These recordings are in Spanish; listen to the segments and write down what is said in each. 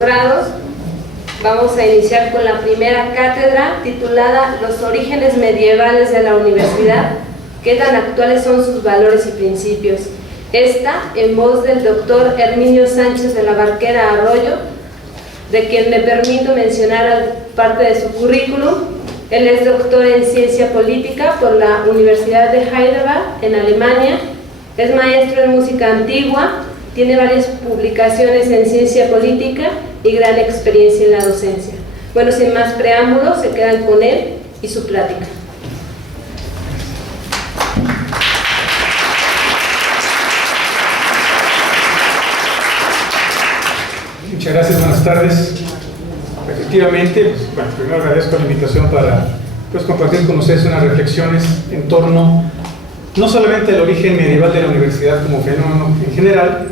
grados. Vamos a iniciar con la primera cátedra titulada Los orígenes medievales de la universidad, qué tan actuales son sus valores y principios. Esta en voz del doctor Herminio Sánchez de la Barquera Arroyo, de quien me permito mencionar parte de su currículum. Él es doctor en ciencia política por la Universidad de Heidelberg en Alemania, es maestro en música antigua, tiene varias publicaciones en ciencia política y gran experiencia en la docencia. Bueno, sin más preámbulos, se quedan con él y su plática. Muchas gracias, buenas tardes. Efectivamente, primero agradezco la invitación para compartir con ustedes unas reflexiones en torno no solamente al origen medieval de la universidad como fenómeno en general,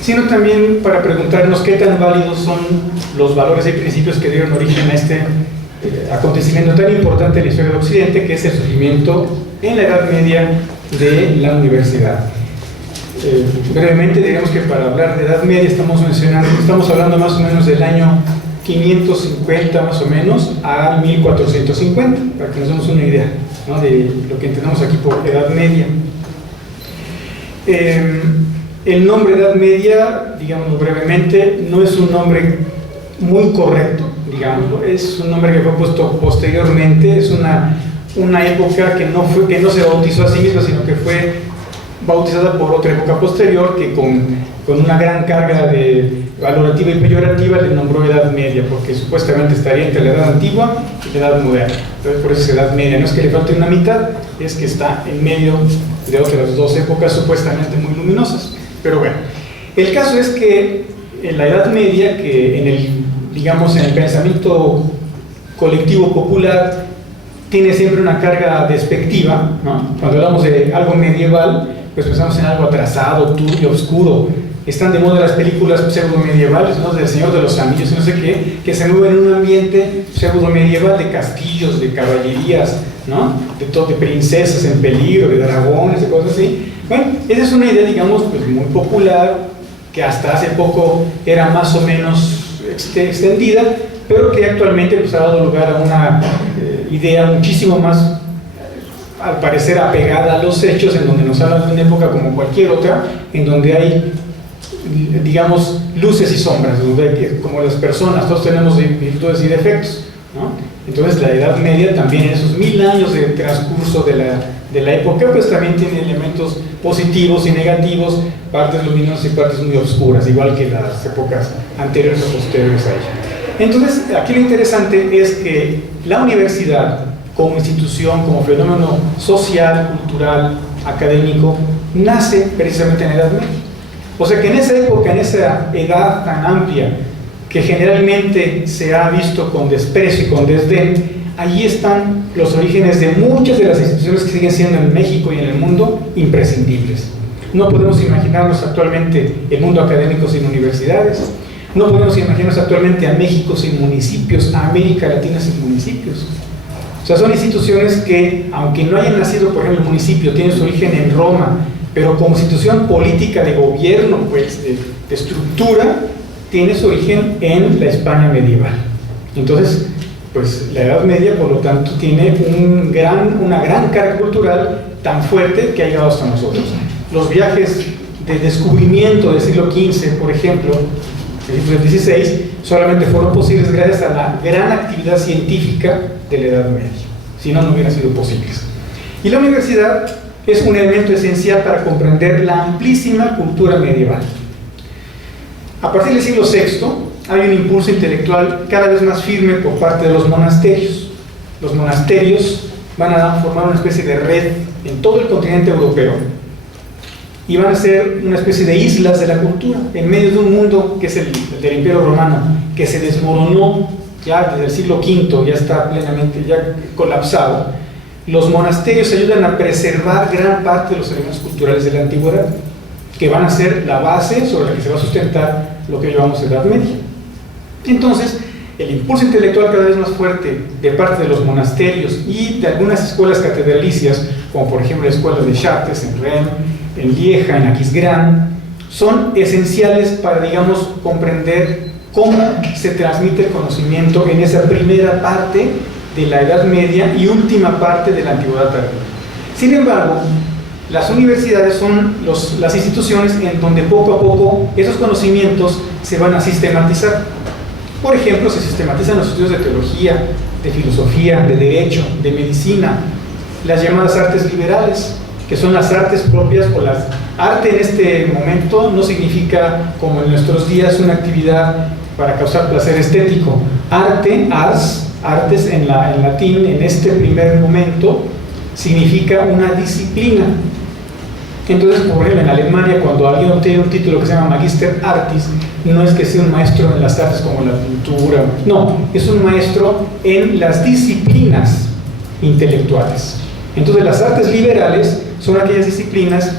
sino también para preguntarnos qué tan válidos son los valores y principios que dieron origen a este acontecimiento tan importante en la historia de Occidente, que es el surgimiento en la Edad Media de la universidad. Brevemente, digamos que para hablar de Edad Media estamos hablando más o menos del año 550 más o menos a 1450, para que nos demos una idea, ¿no?, de lo que entendemos aquí por Edad Media. El nombre Edad Media, digámoslo brevemente, no es un nombre muy correcto, digámoslo, es un nombre que fue puesto posteriormente, es una época que no se bautizó a sí misma, sino que fue bautizada por otra época posterior que con una gran carga de valorativa y peyorativa le nombró Edad Media, porque supuestamente estaría entre la Edad Antigua y la Edad Moderna. Entonces por eso es Edad Media, no es que le falte una mitad, es que está en medio de otras dos épocas supuestamente muy luminosas. Pero bueno, el caso es que en la Edad Media, que en el pensamiento colectivo popular tiene siempre una carga despectiva, ¿no? Cuando hablamos de algo medieval, pues pensamos en algo atrasado, turbio, oscuro. Están de moda las películas pseudo-medievales, ¿no?, del Señor de los Anillos, no sé qué, que se mueven en un ambiente pseudo-medieval de castillos, de caballerías, ¿no?, de princesas en peligro, de dragones, de cosas así. Bueno, esa es una idea, digamos, pues muy popular, que hasta hace poco era más o menos extendida, pero que actualmente pues, ha dado lugar a una idea muchísimo más, al parecer, apegada a los hechos, en donde nos hablan de una época como cualquier otra, en donde hay, digamos, luces y sombras, donde hay, como las personas, todos tenemos virtudes y defectos, ¿no? Entonces la Edad Media también, esos 1000 años de transcurso de la época, pues también tiene elementos positivos y negativos, partes luminosas y partes muy oscuras, igual que las épocas anteriores o posteriores a ella. Entonces, aquí lo interesante es que la universidad, como institución, como fenómeno social, cultural, académico, nace precisamente en la Edad Media. O sea que en esa época, en esa edad tan amplia, que generalmente se ha visto con desprecio y con desdén, allí están los orígenes de muchas de las instituciones que siguen siendo en México y en el mundo imprescindibles. No podemos imaginarnos actualmente el mundo académico sin universidades, no podemos imaginarnos actualmente a México sin municipios, a América Latina sin municipios. O sea, son instituciones que, aunque no hayan nacido, por ejemplo, el municipio tiene su origen en Roma, pero como institución política de gobierno, pues, de estructura, tiene su origen en la España medieval. Entonces, pues la Edad Media, por lo tanto, tiene una gran carga cultural tan fuerte que ha llegado hasta nosotros. Los viajes de descubrimiento del siglo XV, por ejemplo, del XVI, solamente fueron posibles gracias a la gran actividad científica de la Edad Media. Si no, no hubieran sido posibles. Y la universidad es un elemento esencial para comprender la amplísima cultura medieval. A partir del siglo VI, hay un impulso intelectual cada vez más firme por parte de los monasterios. Los monasterios van a formar una especie de red en todo el continente europeo y van a ser una especie de islas de la cultura en medio de un mundo que es el del Imperio Romano, que se desmoronó ya desde el siglo V, ya está plenamente ya colapsado. Los monasterios ayudan a preservar gran parte de los elementos culturales de la antigüedad, que van a ser la base sobre la que se va a sustentar lo que llamamos Edad Media. Entonces, el impulso intelectual cada vez más fuerte de parte de los monasterios y de algunas escuelas catedralicias, como por ejemplo la escuela de Chartres en Rennes, en Lieja, en Aquisgrán, son esenciales para, digamos, comprender cómo se transmite el conocimiento en esa primera parte de la Edad Media y última parte de la Antigüedad tardía. Sin embargo, las universidades son las instituciones en donde poco a poco esos conocimientos se van a sistematizar. Por ejemplo, se sistematizan los estudios de teología, de filosofía, de derecho, de medicina, las llamadas artes liberales, que son las artes propias o las... Arte en este momento no significa, como en nuestros días, una actividad para causar placer estético. Arte, ars, artes en latín, en este primer momento, significa una disciplina. Entonces, por ejemplo, en Alemania, cuando alguien obtiene un título que se llama Magister Artis, no es que sea un maestro en las artes como la pintura, no, es un maestro en las disciplinas intelectuales. Entonces, las artes liberales son aquellas disciplinas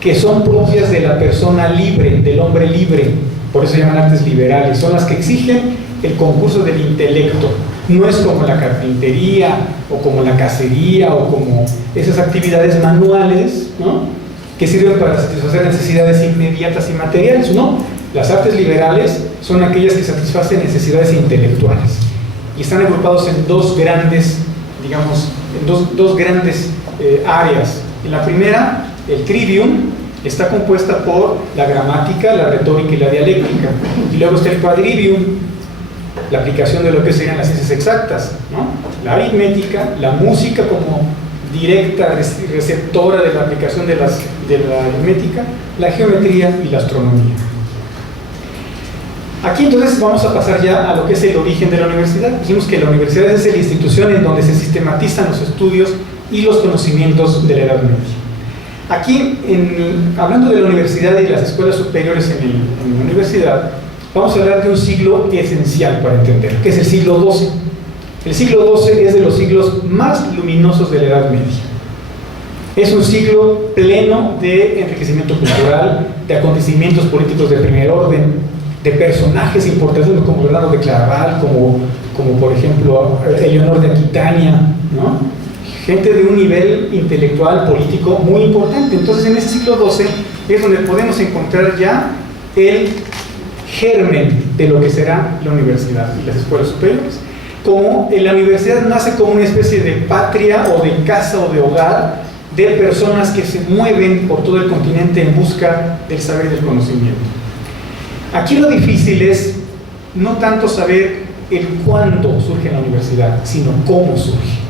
que son propias de la persona libre, del hombre libre, por eso se llaman artes liberales, son las que exigen el concurso del intelecto. No es como la carpintería, o como la cacería, o como esas actividades manuales, ¿no?, que sirven para satisfacer necesidades inmediatas y materiales. No, las artes liberales son aquellas que satisfacen necesidades intelectuales y están agrupados en dos grandes, digamos, en dos grandes áreas. En la primera, el trivium, está compuesta por la gramática, la retórica y la dialéctica, y luego está el quadrivium, la aplicación de lo que serían las ciencias exactas, ¿no?, la aritmética, la música como directa receptora de la aplicación de la aritmética, la geometría y la astronomía. Aquí entonces vamos a pasar ya a lo que es el origen de la universidad. Dijimos que la universidad es la institución en donde se sistematizan los estudios y los conocimientos de la Edad Media. Aquí, hablando de la universidad y las escuelas superiores en la universidad, vamos a hablar de un siglo esencial para entender, que es el siglo XII. El siglo XII es de los siglos más luminosos de la Edad Media. Es un siglo pleno de enriquecimiento cultural, de acontecimientos políticos de primer orden, de personajes importantes como Bernardo de Claraval, como por ejemplo Eleonor de Aquitania, ¿no?, gente de un nivel intelectual, político muy importante. Entonces, en ese siglo XII es donde podemos encontrar ya el germen de lo que será la universidad y las escuelas superiores. Como la universidad nace como una especie de patria o de casa o de hogar de personas que se mueven por todo el continente en busca del saber y del conocimiento. Aquí lo difícil es no tanto saber el cuándo surge la universidad, sino cómo surge.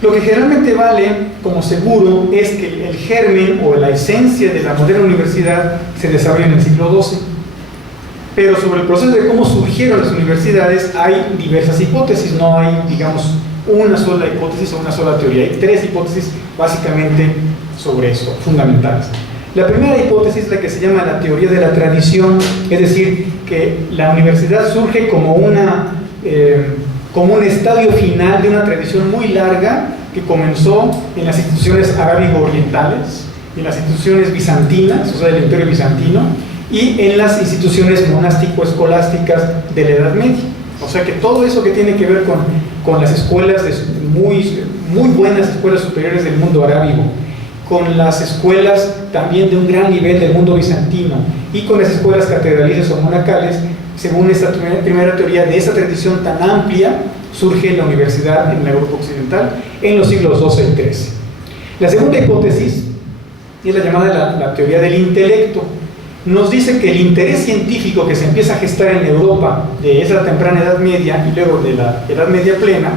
Lo que generalmente vale como seguro es que el germen o la esencia de la moderna universidad se desarrolla en el siglo XII. Pero sobre el proceso de cómo surgieron las universidades hay diversas hipótesis, no hay, digamos, una sola hipótesis o una sola teoría. Hay tres hipótesis básicamente sobre esto, fundamentales. La primera hipótesis es la que se llama la teoría de la tradición, es decir, que la universidad surge como un estadio final de una tradición muy larga que comenzó en las instituciones arábigo-orientales, en las instituciones bizantinas, o sea, del Imperio Bizantino, y en las instituciones monástico-escolásticas de la Edad Media. O sea que todo eso que tiene que ver con las escuelas, muy buenas escuelas superiores del mundo arábigo, con las escuelas también de un gran nivel del mundo bizantino, y con las escuelas catedralicias o monacales, según esta primera teoría de esa tradición tan amplia, surge la universidad en la Europa occidental en los siglos XII y XIII. La segunda hipótesis es la llamada la teoría del intelecto. Nos dice que el interés científico que se empieza a gestar en Europa de esa temprana Edad Media y luego de la Edad Media plena,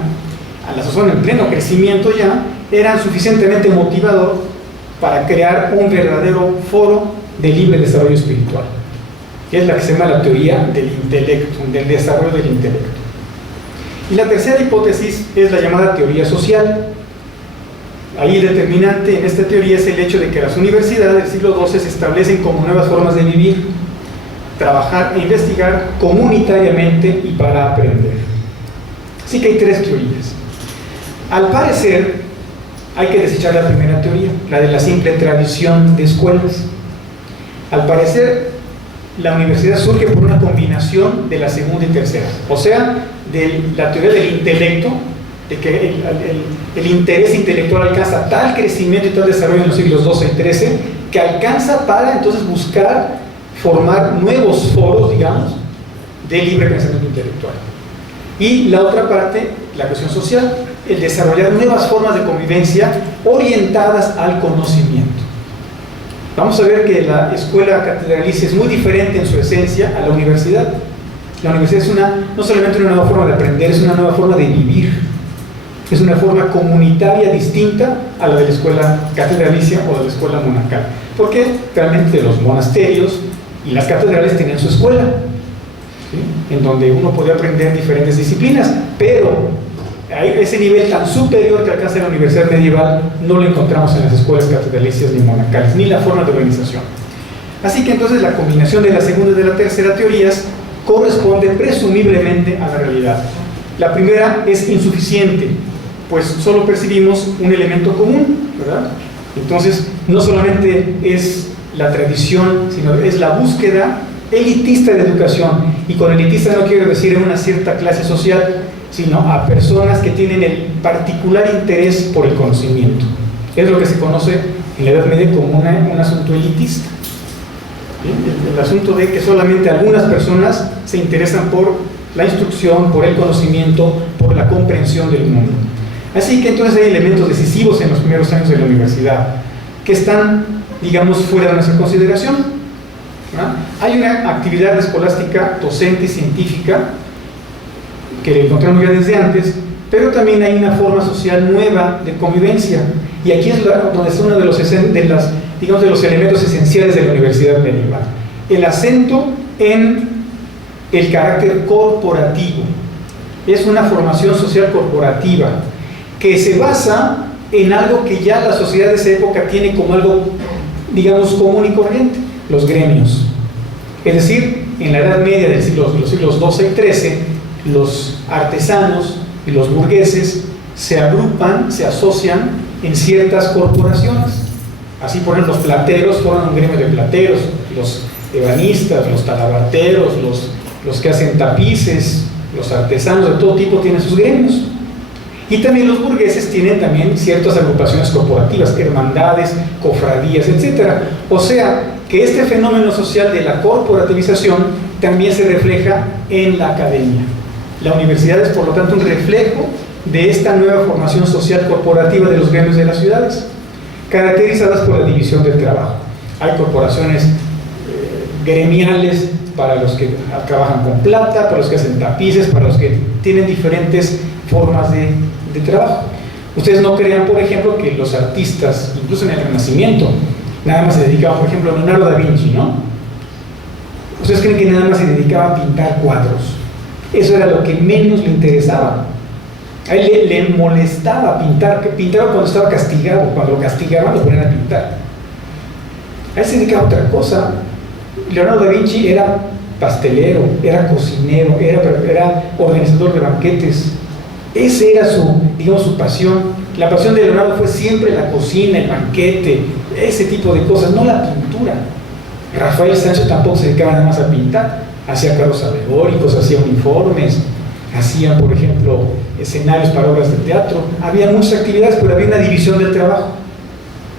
a la sazón en pleno crecimiento ya, era suficientemente motivador para crear un verdadero foro de libre desarrollo espiritual, que es la que se llama la teoría del intelecto, del desarrollo del intelecto. Y la tercera hipótesis es la llamada teoría social. Ahí determinante en esta teoría es el hecho de que las universidades del siglo XII se establecen como nuevas formas de vivir, trabajar e investigar comunitariamente y para aprender. Así que hay tres teorías. Al parecer, hay que desechar la primera teoría, la de la simple tradición de escuelas. Al parecer, la universidad surge por una combinación de la segunda y tercera, o sea, de la teoría del intelecto, de que el interés intelectual alcanza tal crecimiento y tal desarrollo en los siglos XII y XIII que alcanza para entonces buscar formar nuevos foros, digamos, de libre pensamiento intelectual. Y la otra parte, la cuestión social, el desarrollar nuevas formas de convivencia orientadas al conocimiento. Vamos a ver que la escuela catedralicia es muy diferente en su esencia a la universidad. La universidad es no solamente una nueva forma de aprender, es una nueva forma de vivir. Es una forma comunitaria distinta a la de la escuela catedralicia o de la escuela monacal. Porque realmente los monasterios y las catedrales tenían su escuela, ¿sí?, en donde uno podía aprender diferentes disciplinas, pero ese nivel tan superior que alcanza la universidad medieval no lo encontramos en las escuelas catedralicias ni monacales, ni la forma de organización. Así que entonces la combinación de la segunda y de la tercera teorías corresponde presumiblemente a la realidad. La primera es insuficiente, pues solo percibimos un elemento común, ¿verdad? Entonces no solamente es la tradición, sino es la búsqueda elitista de educación, y con elitista no quiero decir en una cierta clase social, sino a personas que tienen el particular interés por el conocimiento. Es lo que se conoce en la Edad Media como un asunto elitista. El asunto de que solamente algunas personas se interesan por la instrucción, por el conocimiento, por la comprensión del mundo. Así que entonces hay elementos decisivos en los primeros años de la universidad que están, digamos, fuera de nuestra consideración, ¿verdad? Hay una actividad escolástica docente y científica que encontramos ya desde antes, pero también hay una forma social nueva de convivencia, y aquí es donde está uno de los elementos esenciales de la universidad medieval: el acento en el carácter corporativo. Es una formación social corporativa que se basa en algo que ya la sociedad de esa época tiene como algo, digamos, común y corriente: los gremios. Es decir, en la Edad Media de los siglos XII y XIII, los artesanos y los burgueses se agrupan, se asocian en ciertas corporaciones. Así, por ejemplo, los plateros forman un gremio de plateros, los ebanistas, los talabarteros, los que hacen tapices, los artesanos de todo tipo tienen sus gremios. Y también los burgueses tienen también ciertas agrupaciones corporativas, hermandades, cofradías, etc. O sea, que este fenómeno social de la corporativización también se refleja en la academia. La universidad es, por lo tanto, un reflejo de esta nueva formación social corporativa de los gremios de las ciudades, caracterizadas por la división del trabajo. Hay corporaciones gremiales para los que trabajan con plata, para los que hacen tapices, para los que tienen diferentes formas de trabajo. Ustedes no crean, por ejemplo, que los artistas, incluso en el Renacimiento, nada más se dedicaban, por ejemplo, a Leonardo da Vinci, ¿no? ¿Ustedes creen que nada más se dedicaba a pintar cuadros? Eso era lo que menos le interesaba. A él le molestaba pintar, que pintaba cuando estaba castigado, cuando lo castigaban lo ponían a pintar. A él se dedicaba a otra cosa. Leonardo da Vinci era pastelero, era cocinero, era organizador de banquetes. Ese era su pasión. La pasión de Leonardo fue siempre la cocina, el banquete, ese tipo de cosas, no la pintura. Rafael Sancho tampoco se dedicaba nada más a pintar, hacía carros alegóricos, hacía uniformes, hacía, por ejemplo, escenarios para obras de teatro. Había muchas actividades, pero había una división del trabajo.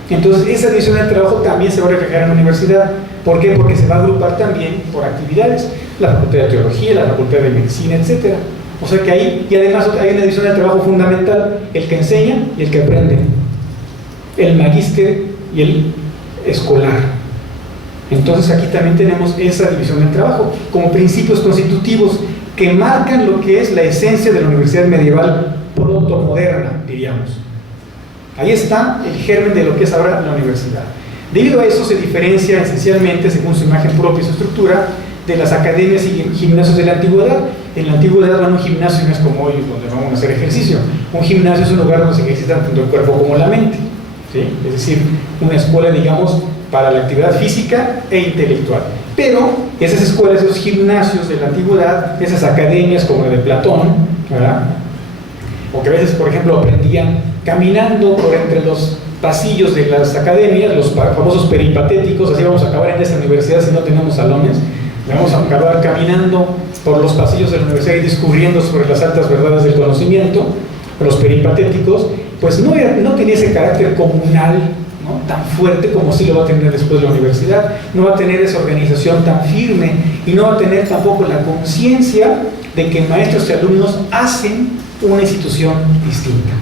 Entonces, esa división del trabajo también se va a reflejar en la universidad. ¿Por qué? Porque se va a agrupar también por actividades, la facultad de teología, la facultad de medicina, etc. O sea que ahí, y además hay una división del trabajo fundamental: el que enseña y el que aprende, el magíster y el escolar. Entonces aquí también tenemos esa división del trabajo como principios constitutivos que marcan lo que es la esencia de la universidad medieval protomoderna, diríamos. Ahí está el germen de lo que es ahora la universidad. Debido a eso se diferencia esencialmente, según su imagen propia y su estructura, de las academias y gimnasios de la antigüedad. En la antigüedad, bueno, un gimnasio no es como hoy, donde vamos a hacer ejercicio. Un gimnasio es un lugar donde se ejercita tanto el cuerpo como la mente, ¿sí? Es decir, una escuela, digamos, para la actividad física e intelectual. Pero esas escuelas, esos gimnasios de la antigüedad, esas academias como la de Platón, ¿verdad? O que a veces, por ejemplo, aprendían caminando por entre los pasillos de las academias, los famosos peripatéticos. Así vamos a acabar en esa universidad si no tenemos salones. Vamos a acabar caminando por los pasillos de la universidad y descubriendo sobre las altas verdades del conocimiento. Los peripatéticos, pues no tenía ese carácter comunal, ¿no? tan fuerte como sí lo va a tener después la universidad. No va a tener esa organización tan firme y no va a tener tampoco la conciencia de que maestros y alumnos hacen una institución distinta.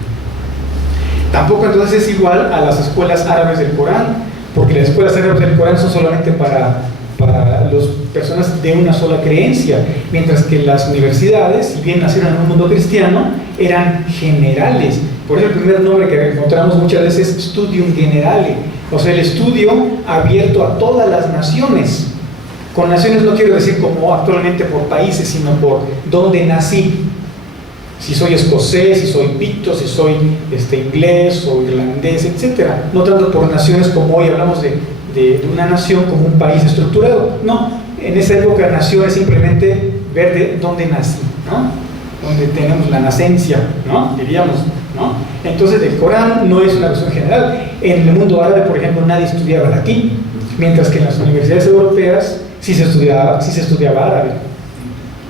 Tampoco entonces es igual a las escuelas árabes del Corán, porque las escuelas árabes del Corán son solamente para las personas de una sola creencia, mientras que las universidades, si bien nacieron en un mundo cristiano, eran generales. Por eso el primer nombre que encontramos muchas veces es Studium Generale, o sea, el estudio abierto a todas las naciones. Con naciones no quiero decir como actualmente por países, sino por dónde nací. Si soy escocés, si soy picto, si soy inglés o irlandés, etc. No tanto por naciones como hoy hablamos de una nación como un país estructurado. No, en esa época nación es simplemente ver de dónde nací, ¿no? Donde tenemos la nacencia, ¿no? Diríamos, ¿no? Entonces el Corán no es una cuestión general. En el mundo árabe, por ejemplo, nadie estudiaba latín, mientras que en las universidades europeas sí se estudiaba árabe.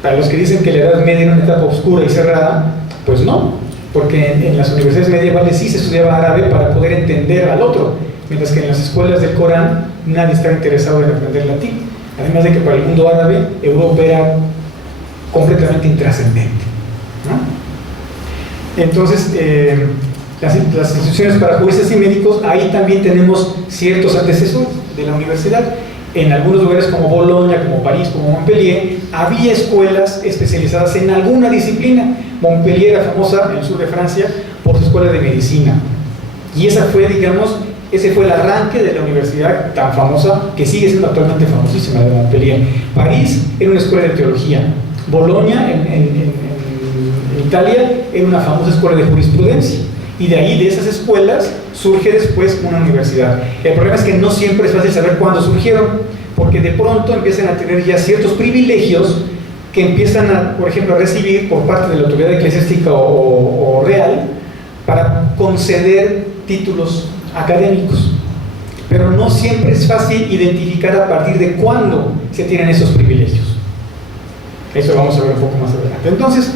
Para los que dicen que la Edad Media era una etapa oscura y cerrada, pues no, porque en las universidades medievales sí se estudiaba árabe para poder entender al otro, mientras que en las escuelas del Corán nadie estaba interesado en aprender latín. Además de que para el mundo árabe, Europa era completamente intrascendente, ¿no? Entonces, las instituciones para juristas y médicos, ahí también tenemos ciertos antecesores de la universidad. En algunos lugares como Bolonia, como París, como Montpellier, había escuelas especializadas en alguna disciplina. Montpellier era famosa en el sur de Francia por su escuela de medicina. Y esa fue, digamos, ese fue el arranque de la universidad tan famosa, que sigue siendo actualmente famosísima, de Montpellier. París era una escuela de teología. Bolonia, en Italia, era una famosa escuela de jurisprudencia. Y de ahí, de esas escuelas, surge después una universidad. El problema es que no siempre es fácil saber cuándo surgieron, porque de pronto empiezan a tener ya ciertos privilegios que empiezan a, por ejemplo, a recibir por parte de la autoridad eclesiástica o real para conceder títulos académicos. Pero no siempre es fácil identificar a partir de cuándo se tienen esos privilegios. Eso lo vamos a ver un poco más adelante. Entonces,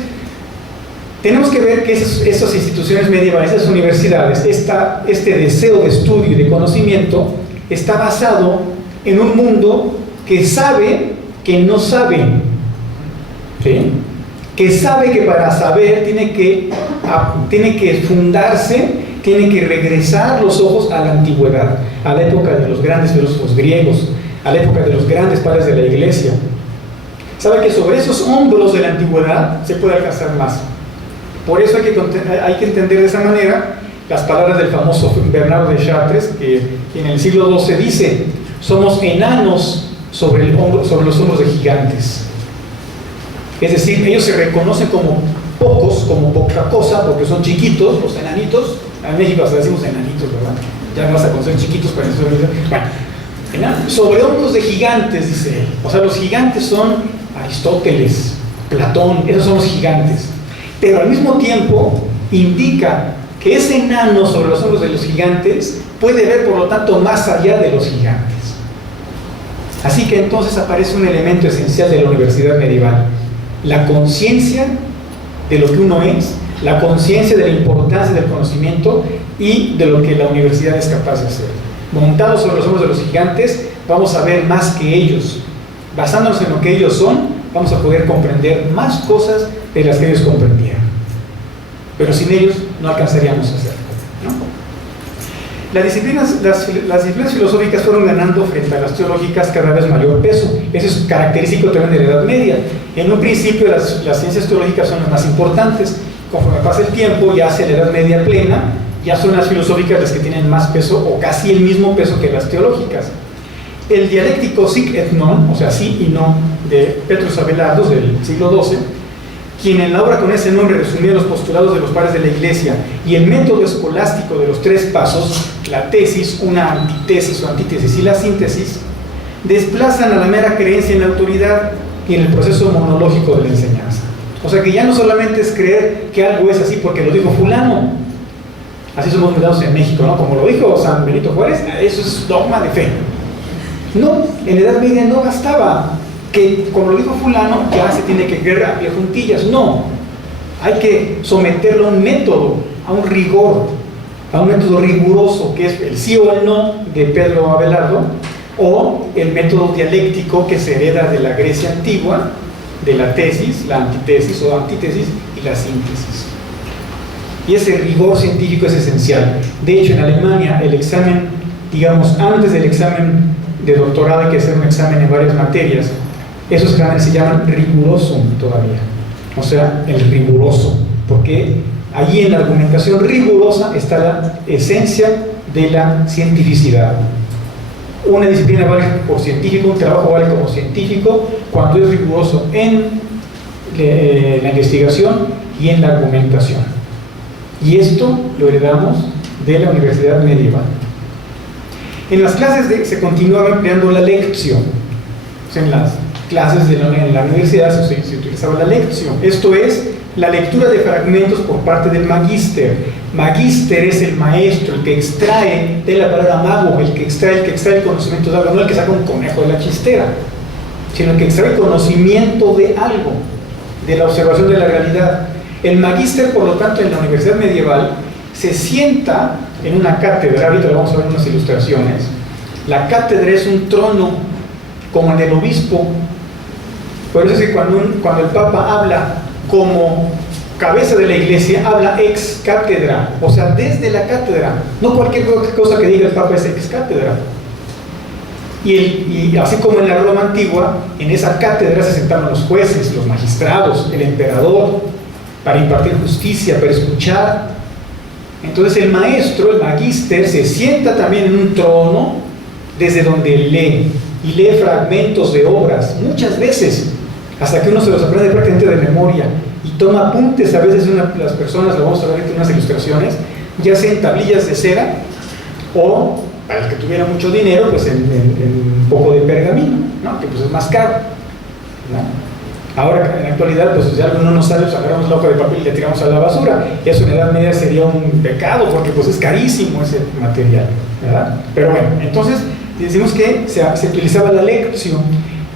tenemos que ver que esas instituciones medievales, esas universidades, este deseo de estudio y de conocimiento está basado en un mundo que sabe que no sabe, ¿sí? Que sabe que para saber tiene que fundarse, tiene que regresar los ojos a la antigüedad, a la época de los grandes filósofos griegos, a la época de los grandes padres de la iglesia. Sabe que sobre esos hombros de la antigüedad se puede alcanzar más. Por eso hay que entender de esa manera las palabras del famoso Bernardo de Chartres, que en el siglo XII dice: somos enanos sobre los hombros de gigantes. Es decir, ellos se reconocen como pocos, como poca cosa, porque son chiquitos, los enanitos. En México hasta decimos enanitos, ¿verdad? Ya no vas a conocer chiquitos para eso. Bueno, enanos, sobre hombros de gigantes, dice él. O sea, los gigantes son Aristóteles, Platón, esos son los gigantes. Pero al mismo tiempo indica que ese enano sobre los hombros de los gigantes puede ver, por lo tanto, más allá de los gigantes. Así que entonces aparece un elemento esencial de la universidad medieval: la conciencia de lo que uno es, la conciencia de la importancia del conocimiento y de lo que la universidad es capaz de hacer. Montados sobre los hombros de los gigantes, vamos a ver más que ellos. Basándonos en lo que ellos son, vamos a poder comprender más cosas de las que ellos comprendían. Pero sin ellos no alcanzaríamos a hacerlo, ¿no? Las disciplinas filosóficas fueron ganando frente a las teológicas cada vez mayor peso. Eso es característico también de la Edad Media. En un principio las ciencias teológicas son las más importantes. Conforme pasa el tiempo, ya hacia la Edad Media plena, ya son las filosóficas las que tienen más peso, o casi el mismo peso que las teológicas. El dialéctico sic et non, o sea, sí y no, de Petrus Abelardo, del siglo XII, quien en la obra con ese nombre resumía los postulados de los padres de la Iglesia y el método escolástico de los 3 pasos, la tesis, una antitesis o antítesis y la síntesis, desplazan a la mera creencia en la autoridad y en el proceso monológico de la enseñanza. O sea que ya no solamente es creer que algo es así porque lo dijo fulano. Así somos mirados en México, ¿no? Como lo dijo San Benito Juárez, eso es dogma de fe. No, en la Edad Media no bastaba que, como lo dijo fulano, ya se tiene que creer a pie juntillas. No, hay que someterlo a un método, a un rigor, a un método riguroso, que es el sí o el no de Pedro Abelardo, o el método dialéctico que se hereda de la Grecia antigua, de la tesis, la antitesis o antítesis y la síntesis. Y ese rigor científico es esencial. De hecho, en Alemania el examen, digamos, antes del examen de doctorado hay que hacer un examen en varias materias. Esos exámenes se llaman rigurosum todavía, o sea, el riguroso, porque allí en la argumentación rigurosa está la esencia de la cientificidad. Una disciplina vale por científico, un trabajo vale como científico cuando es riguroso en la investigación y en la argumentación. Y esto lo heredamos de la universidad medieval. En las clases se continuaba empleando la lección. O sea, en las clases en la universidad se utilizaba la lección. Esto es la lectura de fragmentos por parte del magíster. Magíster es el maestro, el que extrae de la palabra mago, el que extrae el conocimiento de algo, no el que saca un conejo de la chistera, sino el que extrae conocimiento de algo, de la observación de la realidad. El magíster, por lo tanto, en la universidad medieval se sienta en una cátedra. Ahorita lo vamos a ver en unas ilustraciones. La cátedra es un trono como el del obispo. Por eso es que cuando el Papa habla como cabeza de la iglesia, habla ex cátedra, o sea, desde la cátedra. No cualquier cosa que diga el Papa es ex cátedra. Y así como en la Roma antigua, en esa cátedra se sentaban los jueces, los magistrados, el emperador, para impartir justicia, para escuchar. Entonces el maestro, el magíster, se sienta también en un trono desde donde lee, y lee fragmentos de obras, muchas veces, hasta que uno se los aprende prácticamente de memoria, y toma apuntes. A veces las personas, lo vamos a ver en unas ilustraciones, ya sea en tablillas de cera, o para el que tuviera mucho dinero, pues en un poco de pergamino, ¿no? Que pues es más caro, ¿no? Ahora, en la actualidad, pues si algo no nos sale, pues agarramos la hoja de papel y le tiramos a la basura. Eso en la Edad Media sería un pecado, porque pues es carísimo ese material, ¿verdad? Pero bueno, entonces decimos que se utilizaba la lección.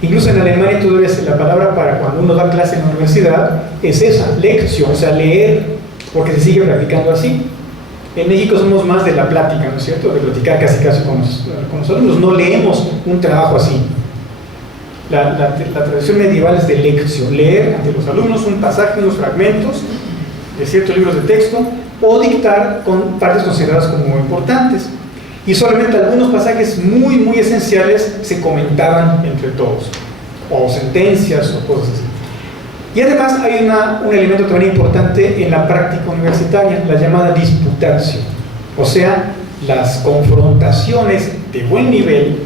Incluso en Alemania todavía la palabra para cuando uno da clase en la universidad es esa, lección, o sea, leer, porque se sigue practicando así. En México somos más de la plática, ¿no es cierto? De platicar casi con los alumnos. No leemos un trabajo así. La tradición medieval es de lección, leer ante los alumnos un pasaje, unos fragmentos de ciertos libros de texto, o dictar con partes consideradas como importantes. Y solamente algunos pasajes muy, muy esenciales se comentaban entre todos, o sentencias o cosas así. Y además hay un elemento también importante en la práctica universitaria, la llamada disputatio, o sea, las confrontaciones de buen nivel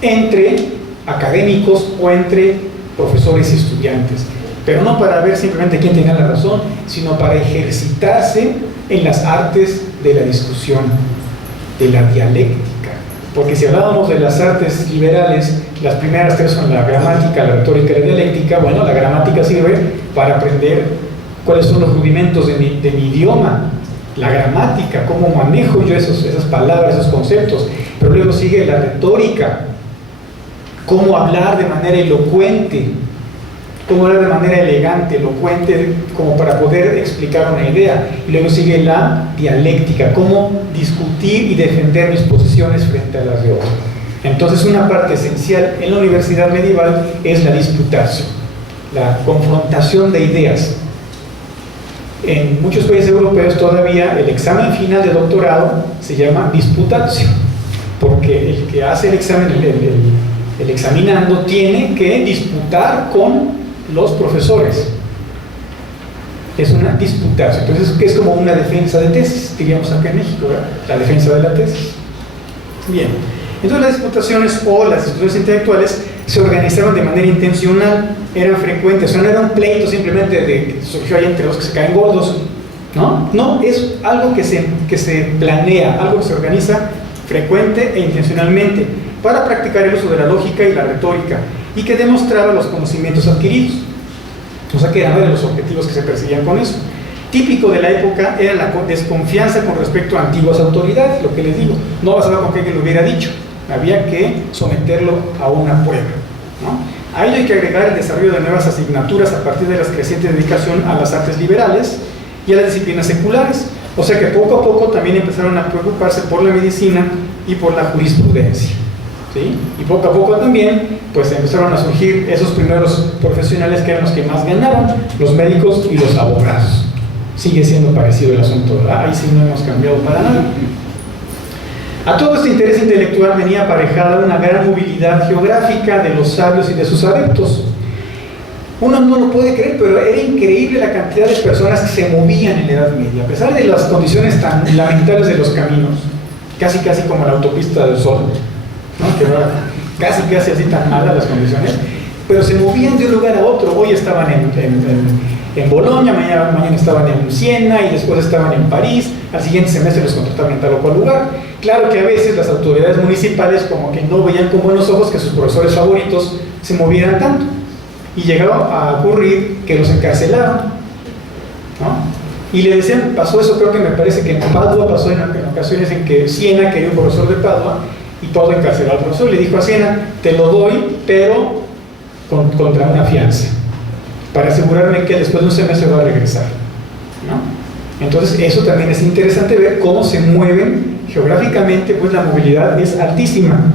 entre académicos o entre profesores y estudiantes, pero no para ver simplemente quién tenía la razón, sino para ejercitarse en las artes de la discusión, de la dialéctica. Porque si hablábamos de las artes liberales, las primeras tres son la gramática, la retórica y la dialéctica. Bueno, la gramática sirve para aprender cuáles son los rudimentos de mi idioma, la gramática, cómo manejo yo esas palabras, esos conceptos. Pero luego sigue la retórica, cómo hablar de manera elocuente, cómo hablar de manera elegante, elocuente, como para poder explicar una idea. Y luego sigue la dialéctica, cómo discutir y defender mis posiciones frente a las de otros. Entonces, una parte esencial en la universidad medieval es la disputatio, la confrontación de ideas. En muchos países europeos todavía el examen final de doctorado se llama disputatio, porque el que hace el examen, el examinando, tiene que disputar con los profesores. Es una disputatio. Entonces es como una defensa de tesis, diríamos acá en México, ¿verdad? La defensa de la tesis. Bien, entonces las disputaciones o las discusiones intelectuales se organizaban de manera intencional, eran frecuentes, o sea, no era un pleito simplemente de que surgió ahí entre dos que se caen gordos, no, es algo que se planea, algo que se organiza frecuente e intencionalmente para practicar el uso de la lógica y la retórica, y que demostraba los conocimientos adquiridos. O sea, que eran de los objetivos que se perseguían con eso. Típico de la época era la desconfianza con respecto a antiguas autoridades, lo que les digo, no basaba con que alguien lo hubiera dicho, había que someterlo a una prueba, ¿no? A ello hay que agregar el desarrollo de nuevas asignaturas a partir de la creciente dedicación a las artes liberales y a las disciplinas seculares. O sea que poco a poco también empezaron a preocuparse por la medicina y por la jurisprudencia, ¿sí? Y poco a poco también pues empezaron a surgir esos primeros profesionales que eran los que más ganaban, los médicos y los abogados. Sigue siendo parecido el asunto, ¿verdad? Ahí sí no hemos cambiado para nada. A todo este interés intelectual venía aparejada una gran movilidad geográfica de los sabios y de sus adeptos. Uno no lo puede creer, pero era increíble la cantidad de personas que se movían en la Edad Media, a pesar de las condiciones tan lamentables de los caminos, casi como la autopista del Sol, ¿no? Que era casi así tan malas las condiciones, pero se movían de un lugar a otro. Hoy estaban en Bolonia, mañana estaban en Siena y después estaban en París, al siguiente semestre los contrataban en tal o cual lugar. Claro que a veces las autoridades municipales como que no veían con buenos ojos que sus profesores favoritos se movieran tanto, y llegó a ocurrir que los encarcelaron, ¿no? Y le decían, pasó eso, creo que me parece que en Padua pasó en ocasiones en que Siena quería un profesor de Padua y Padua encarceló al profesor y le dijo a Siena, te lo doy, pero contra una fianza, para asegurarme que después de un semestre va a regresar, ¿no? Entonces eso también es interesante ver cómo se mueven geográficamente, pues la movilidad es altísima.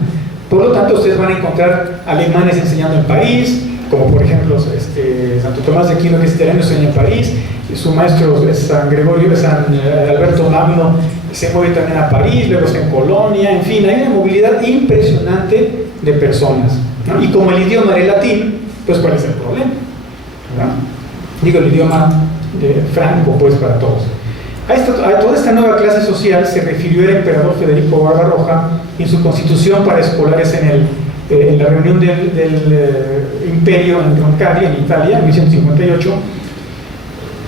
Por lo tanto, ustedes van a encontrar alemanes enseñando en París, como por ejemplo Santo Tomás de Aquino, que es italiano, enseña en París, y su maestro San Alberto Magno se mueve también a París, luego está en Colonia, en fin, hay una movilidad impresionante de personas, ¿no? Y como el idioma era el latín, pues ¿cuál es el problema? ¿Verdad? Digo, el idioma de franco, pues, para todos. A toda esta nueva clase social se refirió el emperador Federico Barbarroja en su constitución para escolares en la reunión del imperio en Roncavi, en Italia, en 1158,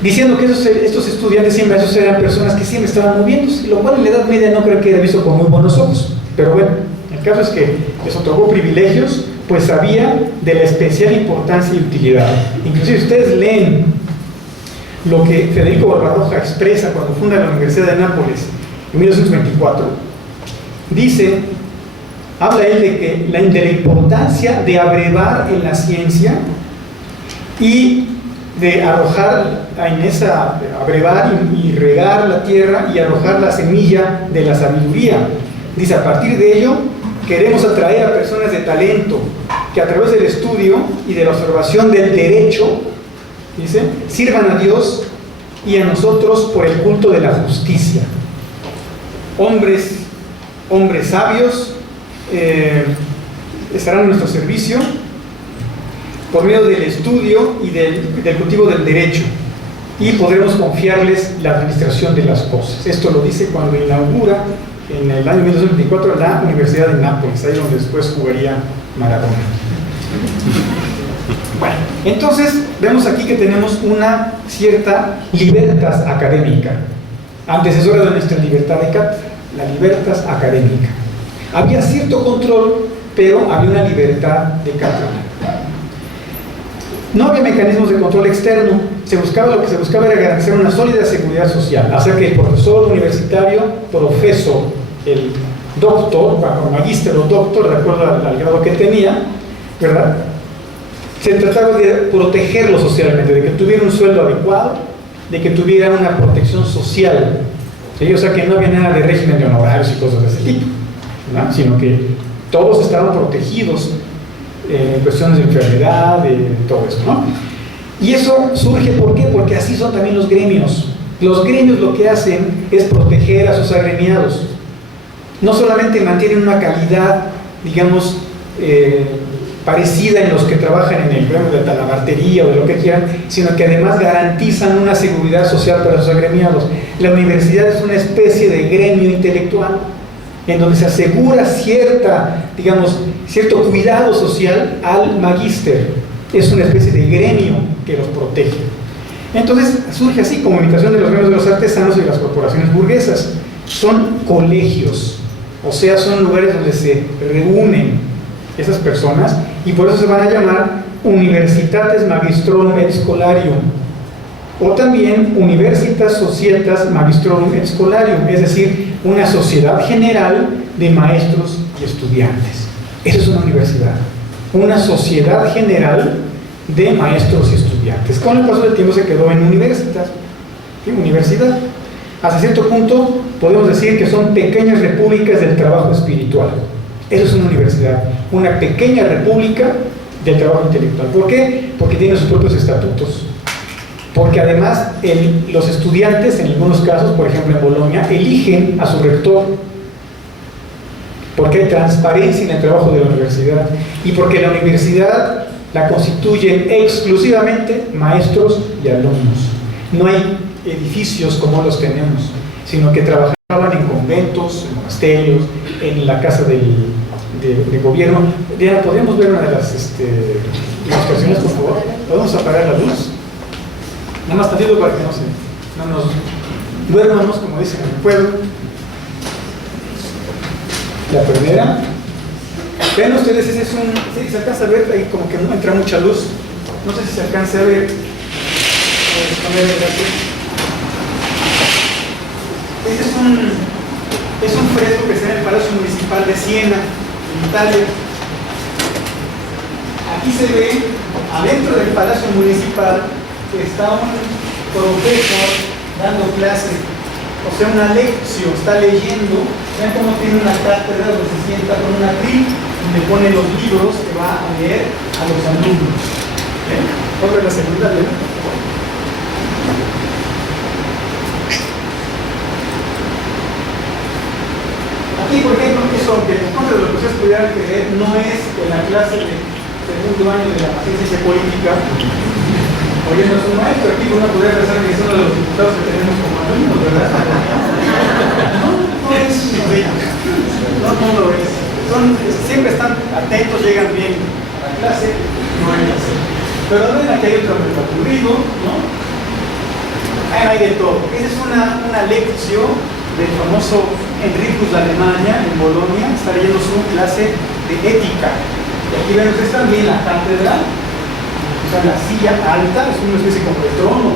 diciendo que estos estudiantes y maestros eran personas que siempre estaban moviéndose, lo cual en la Edad Media no creo que era visto con muy buenos ojos. Pero bueno, el caso es que les otorgó privilegios, pues sabía de la especial importancia y utilidad. Inclusive ustedes leen lo que Federico Barbarroja expresa cuando funda la Universidad de Nápoles en 1924. Habla él de la importancia de abrevar en la ciencia y de arrojar abrevar y regar la tierra y arrojar la semilla de la sabiduría. Dice, a partir de ello queremos atraer a personas de talento que a través del estudio y de la observación del derecho, dice, sirvan a Dios y a nosotros por el culto de la justicia. Hombres sabios estarán a nuestro servicio por medio del estudio y del cultivo del derecho, y podremos confiarles la administración de las cosas. Esto lo dice cuando inaugura en el año 1924 la Universidad de Nápoles, ahí donde después jugaría Maradona. Bueno, entonces vemos aquí que tenemos una cierta libertas académica, antecesora de nuestra libertad de cátedra, la libertas académica. Había cierto control, pero había una libertad de cátedra. No había mecanismos de control externo. Lo que se buscaba era garantizar una sólida seguridad social, hacer que el profesor universitario, profesor, el doctor, o magíster o doctor, de acuerdo al grado que tenía, ¿verdad?, se trataba de protegerlo socialmente, de que tuviera un sueldo adecuado, de que tuviera una protección social, ¿sí? O sea que no había nada de régimen de honorarios y cosas de ese tipo, ¿no? Sino que todos estaban protegidos en cuestiones de enfermedad, de todo esto, ¿no? Y eso surge, ¿por qué? Porque así son también los gremios. Los gremios lo que hacen es proteger a sus agremiados. No solamente mantienen una calidad, digamos, parecida en los que trabajan en el gremio de talabartería o de lo que quieran, sino que además garantizan una seguridad social para sus agremiados. La universidad es una especie de gremio intelectual en donde se asegura cierto cuidado social al magíster. Es una especie de gremio que los protege. Entonces surge así como imitación de los gremios de los artesanos y de las corporaciones burguesas. Son colegios, o sea, son lugares donde se reúnen esas personas, y por eso se van a llamar Universitates Magistrorum et Scholarium, o también Universitas Societas Magistrorum et Scholarium, es decir, una sociedad general de maestros y estudiantes. Eso es una universidad, una sociedad general de maestros y estudiantes. Con el paso del tiempo se quedó en universitas, ¿sí? Universidad. Hasta cierto punto podemos decir que son pequeñas repúblicas del trabajo espiritual. Eso es una universidad, una pequeña república del trabajo intelectual. ¿Por qué? Porque tiene sus propios estatutos. Porque además los estudiantes, en algunos casos, por ejemplo en Bolonia, eligen a su rector. Porque hay transparencia en el trabajo de la universidad. Y porque la universidad la constituyen exclusivamente maestros y alumnos. No hay edificios como los tenemos, sino que trabajaban en conventos, en monasterios, en la casa de gobierno. Diana, ¿podríamos ver una de las ilustraciones, por favor? ¿Podemos apagar la luz? Nada más tantito para que no nos duermamos, como dicen en el pueblo. La primera. Vean ustedes, ese es un... ¿Sí? ¿Se alcanza a ver? Ahí como que no entra mucha luz. No sé si se alcanza a ver. Este es un fresco que está en el Palacio Municipal de Siena, en Italia. Aquí se ve, adentro del Palacio Municipal, que está un profesor dando clase, o sea, una lección, está leyendo. Vean cómo tiene una cátedra donde se sienta con una tril, donde pone los libros que va a leer a los alumnos. ¿Puedo ver la segunda? Aquí, por ejemplo, eso, que en contra de lo que ustedes pudieran creer, no es en la clase de segundo año de la ciencia política. Oye, no es un maestro, aquí uno podría pensar que es uno de los diputados que tenemos como alumnos, ¿verdad? No es uno de ellos. No lo es. Siempre están atentos, llegan bien a la clase, no hay clase. Pero ven, aquí hay otro recurrido, ¿no? Hay de todo. Esa es una lección del famoso Enricus de Alemania, en Bolonia. Está leyendo su clase de ética. Y aquí ven ustedes también la cátedra, o sea, la silla alta, es una especie como de trono.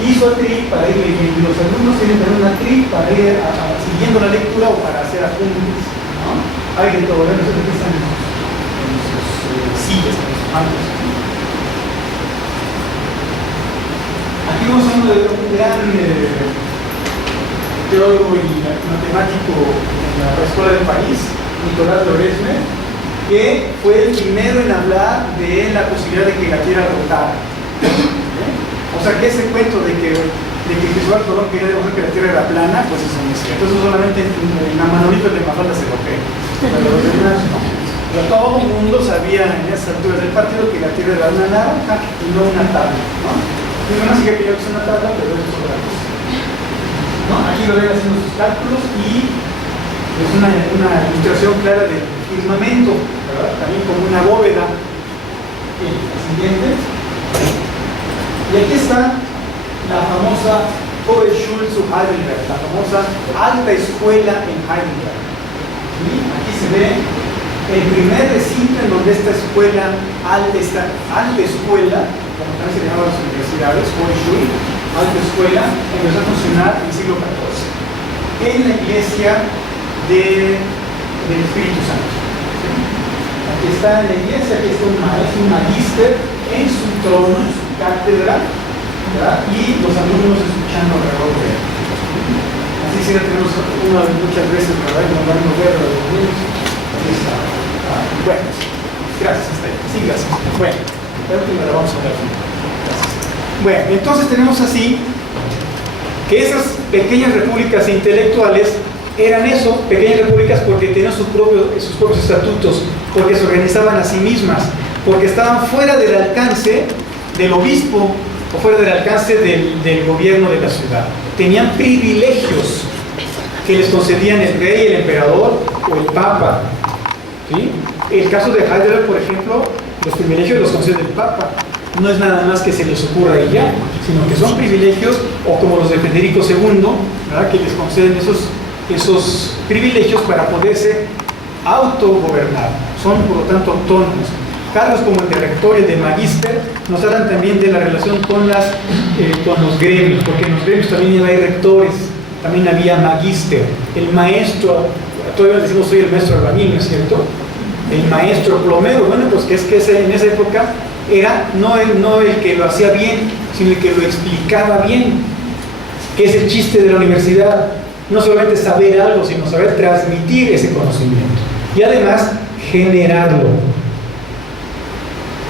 Y su atril para ir leyendo. Los alumnos tienen también una atril para ir siguiendo la lectura o para hacer apuntes, ¿no? Hay de todo. Ven ustedes que están en sus sillas, en sus manos. Aquí vamos a hablar de un gran teólogo y matemático en la escuela del país, Nicolás Loresme, que fue el primero en hablar de la posibilidad de que la Tierra rotara. O sea, que ese cuento de que Cristóbal Colón quería demostrar que la Tierra era plana, pues eso no es cierto. Eso solamente en la Manolito de Mafalda se lo cree. Pero los demás no. Pero todo el mundo sabía en esas alturas del partido que la Tierra era una naranja y no una tabla, ¿no? Mi hermana sí que pidió que es una tabla, pero eso es otra cosa, ¿no? Aquí lo ven haciendo sus cálculos y es una ilustración clara del firmamento, ¿verdad? También como una bóveda. Siguiente. Y aquí está la famosa Hochschule zu Heidelberg, la famosa alta escuela en Heidelberg. ¿Sí? Aquí se ve el primer recinto en donde esta escuela, alta escuela, como también se llamaban las universidades, Hochschule, alta escuela, empezó a funcionar en el siglo XIV, en la iglesia del Espíritu Santo. ¿Sí? Aquí está en la iglesia, aquí está un magíster en su trono, en su cátedra, ¿verdad? Y los alumnos escuchando alrededor de él. Así sí la tenemos muchas veces, ¿verdad? Y nos van a ver a los niños. Aquí está. Bueno, gracias, hasta ahí. Sí, gracias. Bueno, creo que me la vamos a ver. Gracias. Bueno, entonces tenemos así que esas pequeñas repúblicas intelectuales eran eso, pequeñas repúblicas, porque tenían sus propios estatutos, porque se organizaban a sí mismas, porque estaban fuera del alcance del obispo o fuera del alcance del gobierno de la ciudad. Tenían privilegios que les concedían el rey, el emperador o el papa. ¿Sí? El caso de Heidelberg, por ejemplo, los privilegios los concede el papa. No es nada más que se les ocurra y ya, sino que son privilegios, o como los de Federico II, ¿verdad? Que les conceden esos privilegios para poderse autogobernar. Son, por lo tanto, autónomos. Cargos como el de rector y el de magíster nos hablan también de la relación con los gremios, porque en los gremios también hay rectores, también había magíster. El maestro, todavía decimos soy el maestro albañil, ¿no es cierto? El maestro plomero, bueno, pues que en esa época era no el que lo hacía bien, sino el que lo explicaba bien. que es el chiste de la universidad, no solamente saber algo, sino saber transmitir ese conocimiento y además generarlo.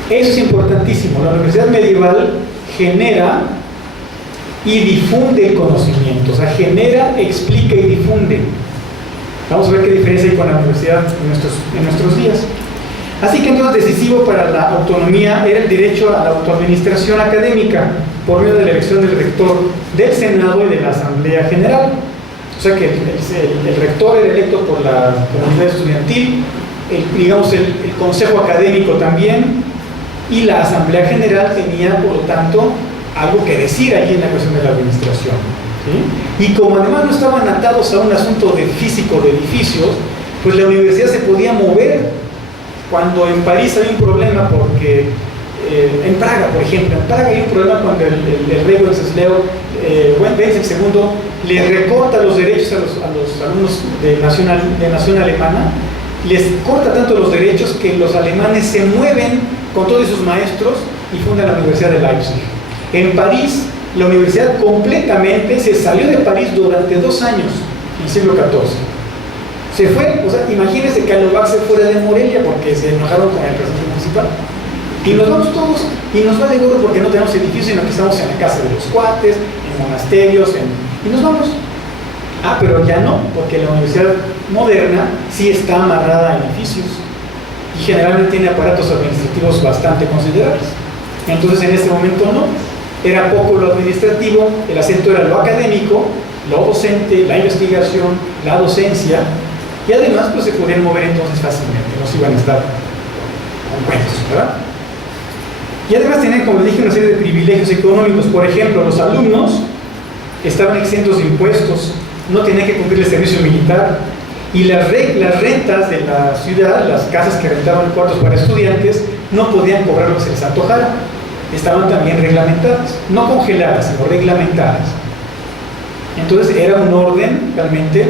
Eso es importantísimo. La universidad medieval genera y difunde el conocimiento, o sea, genera, explica y difunde. Vamos a ver qué diferencia hay con la universidad en nuestros días. Así que entonces decisivo para la autonomía era el derecho a la autoadministración académica por medio de la elección del rector, del Senado y de la Asamblea General. O sea que el rector era electo por la comunidad estudiantil, digamos el consejo académico también, y la Asamblea General tenía, por lo tanto, algo que decir allí en la cuestión de la administración. ¿Sí? Y como además no estaban atados a un asunto de físico de edificios, pues la universidad se podía mover. Cuando en París hay un problema porque, en Praga, por ejemplo, en Praga hay un problema cuando el rey Wenceslao II le recorta los derechos a los alumnos de nación alemana, les corta tanto los derechos que los alemanes se mueven con todos sus maestros y fundan la Universidad de Leipzig. En París, la universidad completamente se salió de París durante 2 años, en el siglo XIV. Se fue, o sea, imagínense que Alobac se fuera de Morelia porque se enojaron con el presidente municipal. Y nos vamos todos, y nos vale gorro porque no tenemos edificios, sino que estamos en la casa de los cuates, en monasterios, y nos vamos. Ah, pero ya no, porque la universidad moderna sí está amarrada a edificios y generalmente tiene aparatos administrativos bastante considerables. Entonces en este momento no, era poco lo administrativo, el acento era lo académico, lo docente, la investigación, la docencia, y además pues se podían mover entonces fácilmente, no se iban a estar con cuentos, ¿verdad? Y además tenían, como dije, una serie de privilegios económicos. Por ejemplo, los alumnos estaban exentos de impuestos, no tenían que cumplir el servicio militar, y las rentas de la ciudad, las casas que rentaban cuartos para estudiantes, no podían cobrar lo que se les antojara. Estaban también reglamentadas, no congeladas, sino reglamentadas. Entonces era un orden realmente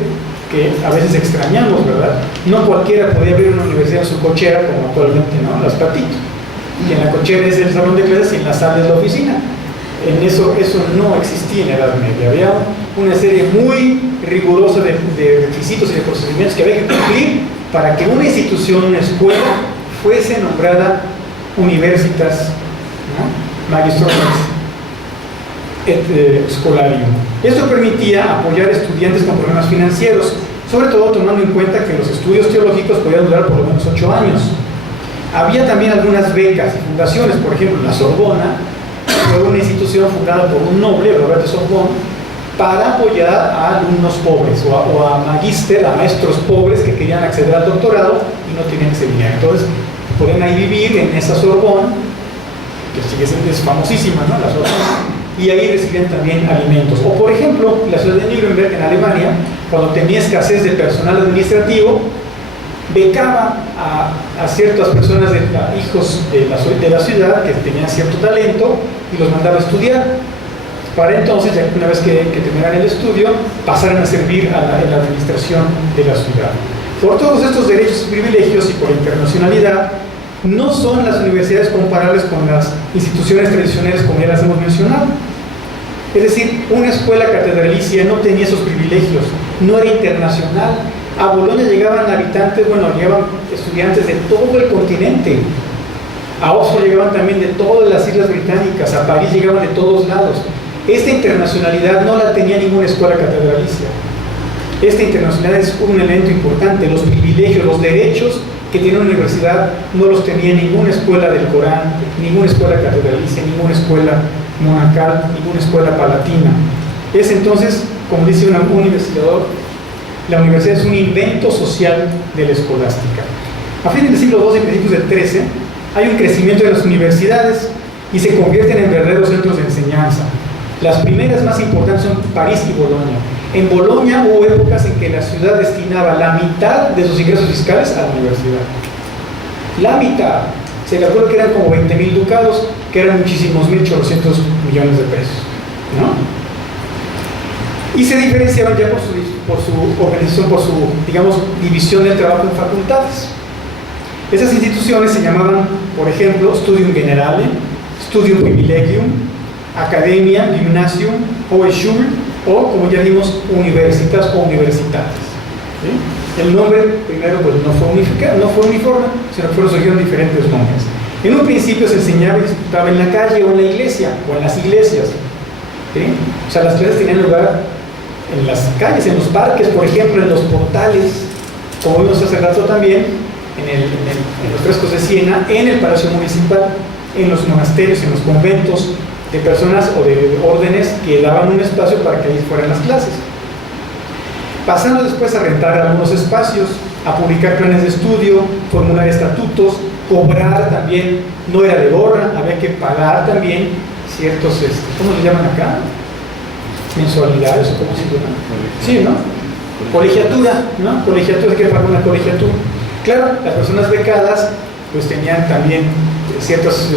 que a veces extrañamos, ¿verdad? No cualquiera podía abrir una universidad en su cochera como actualmente, ¿no? Las Patito. Y en la cochera es el salón de clases y en la sala es la oficina. En eso no existía en la Edad Media. Había una serie muy rigurosa de requisitos y de procedimientos que había que cumplir para que una institución, una escuela, fuese nombrada universitas, ¿no? Magistrum et Scholarium. Esto permitía apoyar a estudiantes con problemas financieros, sobre todo tomando en cuenta que los estudios teológicos podían durar por lo menos 8 años. Había también algunas becas y fundaciones, por ejemplo, la Sorbona fue una institución fundada por un noble, Robert de Sorbonne, para apoyar a alumnos pobres o a magíster, a maestros pobres que querían acceder al doctorado y no tenían ese dinero. Entonces, podían ahí vivir en esa Sorbonne, que sigue siendo famosísima, ¿no? La Sorbonne, y ahí recibían también alimentos. O por ejemplo, la ciudad de Nuremberg, en Alemania, cuando tenía escasez de personal administrativo, becaba a ciertas personas, hijos de la ciudad que tenían cierto talento y los mandaba a estudiar, para entonces, ya una vez que terminaran el estudio, pasaran a servir en la administración de la ciudad. Por todos estos derechos y privilegios y por internacionalidad, no son las universidades comparables con las instituciones tradicionales como ya las hemos mencionado. Es decir, una escuela catedralicia no tenía esos privilegios, no era internacional. A Bolonia llegaban llegaban estudiantes de todo el continente. A Oxford llegaban también de todas las islas británicas, a París llegaban de todos lados. Esta internacionalidad no la tenía ninguna escuela catedralicia. Esta internacionalidad es un elemento importante. Los privilegios, los derechos que tiene una universidad no los tenía ninguna escuela del Corán, ninguna escuela catedralicia, ninguna escuela monacal, ninguna escuela palatina. Es entonces, como dice un investigador, la universidad es un invento social de la escolástica. A fines del siglo XII y principios del XIII hay un crecimiento de las universidades y se convierten en verdaderos centros de enseñanza. Las primeras más importantes son París y Bolonia. En Bolonia hubo épocas en que la ciudad destinaba la mitad de sus ingresos fiscales a la universidad. La mitad. Se calcula que eran como 20.000 ducados, que eran muchísimos 1.800 millones de pesos, ¿no? Y se diferenciaban ya por su organización, por su, digamos, división del trabajo en facultades. Esas instituciones se llamaban, por ejemplo, Studium Generale, Studium Privilegium, Academia, Gymnasium, Hochschule, o como ya vimos, universitas o universitarias. ¿Sí? El nombre primero pues, no fue uniforme, sino que fueron surgiendo diferentes nombres. En un principio se enseñaba y disputaba en la calle o en la iglesia o en las iglesias. ¿Sí? O sea, las clases tenían lugar en las calles, en los parques, por ejemplo, en los portales, como vimos hace rato también, en los frescos de Siena, en el Palacio Municipal, en los monasterios, en los conventos de personas o de órdenes que daban un espacio para que ahí fueran las clases. Pasando después a rentar algunos espacios, a publicar planes de estudio, formular estatutos, cobrar también, no era de gorra, había que pagar también ciertos, ¿cómo se llaman acá? Mensualidades o cómo se llama. Sí, ¿no? Colegiatura, ¿no? Colegiatura, hay que pagar una colegiatura. Claro, las personas becadas pues tenían también ciertas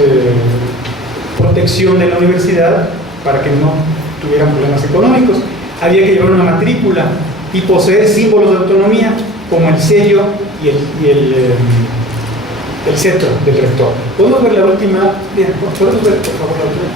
protección de la universidad para que no tuvieran problemas económicos. Había que llevar una matrícula y poseer símbolos de autonomía como el sello y el cetro del rector. ¿Podemos ver la última? Bien, ¿podemos ver por favor la última?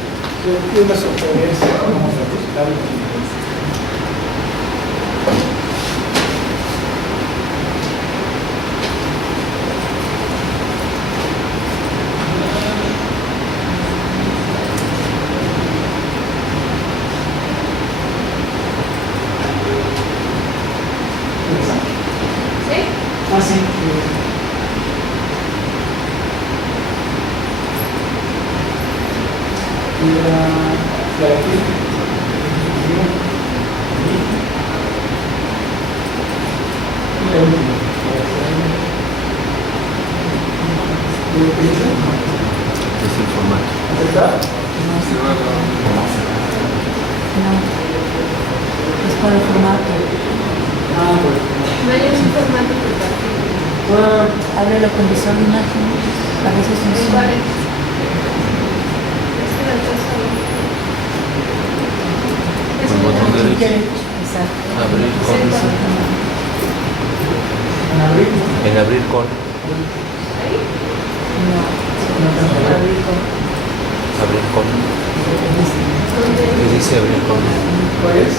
Ah, sí. La de aquí. Y la última. Es el formato. ¿Está? No, es para el formato. Ah, bueno. No hay un formato compartido. Ábrelo con visor de imágenes. A veces funciona. Con botón derecho. Exacto. Abrir con. ¿En abril? En abrir con. No, abrir con. Abrir con. ¿Qué dice abrir con? ¿Cuál es?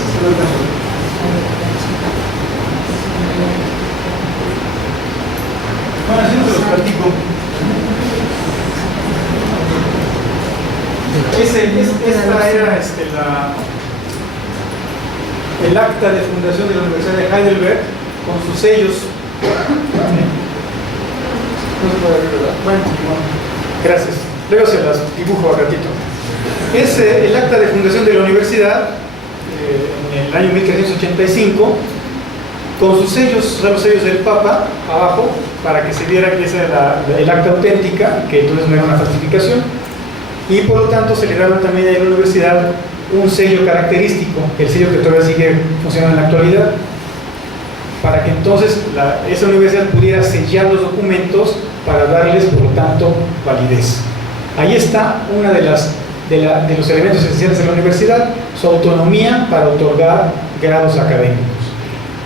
Bueno, así no se los platico. Esta era el acta de fundación de la Universidad de Heidelberg con sus sellos. No se puede abrir, ¿verdad? Bueno, gracias. Luego se las dibujo al ratito. Es el acta de fundación de la universidad en el año 1385 con sus sellos, los sellos del Papa abajo, para que se viera que esa era el acta auténtica, que entonces no era una falsificación, y por lo tanto se le daban también a la universidad un sello característico, el sello que todavía sigue funcionando en la actualidad, para que entonces esa universidad pudiera sellar los documentos para darles, por lo tanto, validez. Ahí está una de los elementos esenciales de la universidad, su autonomía para otorgar grados académicos.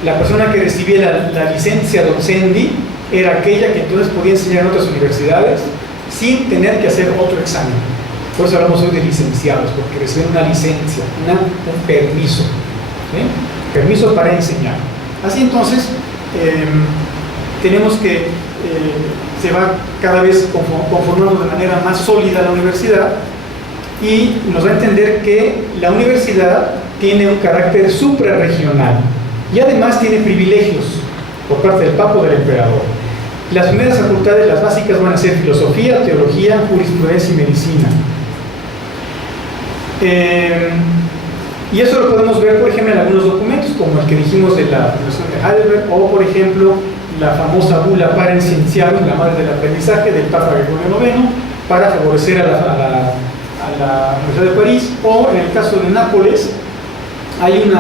La persona que recibía la licencia docendi era aquella que entonces podía enseñar en otras universidades sin tener que hacer otro examen. Por eso hablamos hoy de licenciados, porque reciben una licencia, un permiso, ¿sí? Permiso para enseñar. Así entonces, tenemos que se va cada vez conformando de manera más sólida la universidad y nos da a entender que la universidad tiene un carácter suprarregional y además tiene privilegios por parte del Papa o del Emperador. Las primeras facultades, las básicas, van a ser filosofía, teología, jurisprudencia y medicina. Y eso lo podemos ver, por ejemplo, en algunos documentos, como el que dijimos de la Universidad de Heidelberg, o por ejemplo, la famosa bula Parem Scientiarum, la madre del aprendizaje del Papa Gregorio IX, para favorecer a la Universidad de París, o en el caso de Nápoles, hay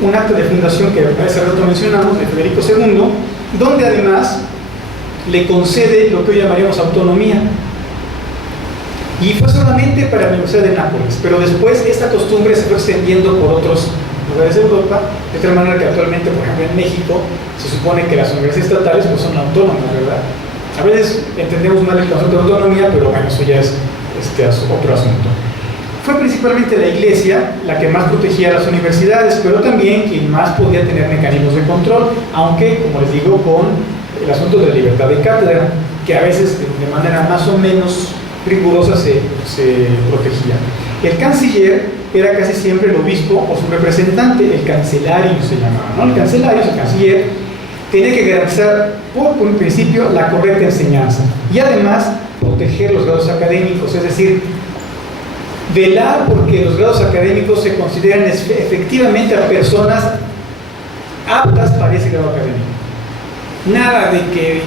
un acto de fundación que hace rato mencionamos, de Federico II, donde además le concede lo que hoy llamaríamos autonomía. Y fue solamente para la Universidad de Nápoles, pero después esta costumbre se fue extendiendo por otros lugares de Europa, de tal manera que actualmente, por ejemplo, en México, se supone que las universidades estatales pues, son autónomas, ¿verdad? A veces entendemos mal el concepto de autonomía, pero bueno, eso ya es otro asunto. Fue principalmente la Iglesia la que más protegía a las universidades, pero también quien más podía tener mecanismos de control, aunque, como les digo, con el asunto de la libertad de cátedra, que a veces de manera más o menos rigurosa se protegía. El canciller era casi siempre el obispo o su representante, el cancelario se llamaba, ¿no? El cancelario, el canciller, tenía que garantizar por un principio la correcta enseñanza y además proteger los grados académicos, es decir, velar porque los grados académicos se consideran efectivamente a personas aptas para ese grado académico. Nada de que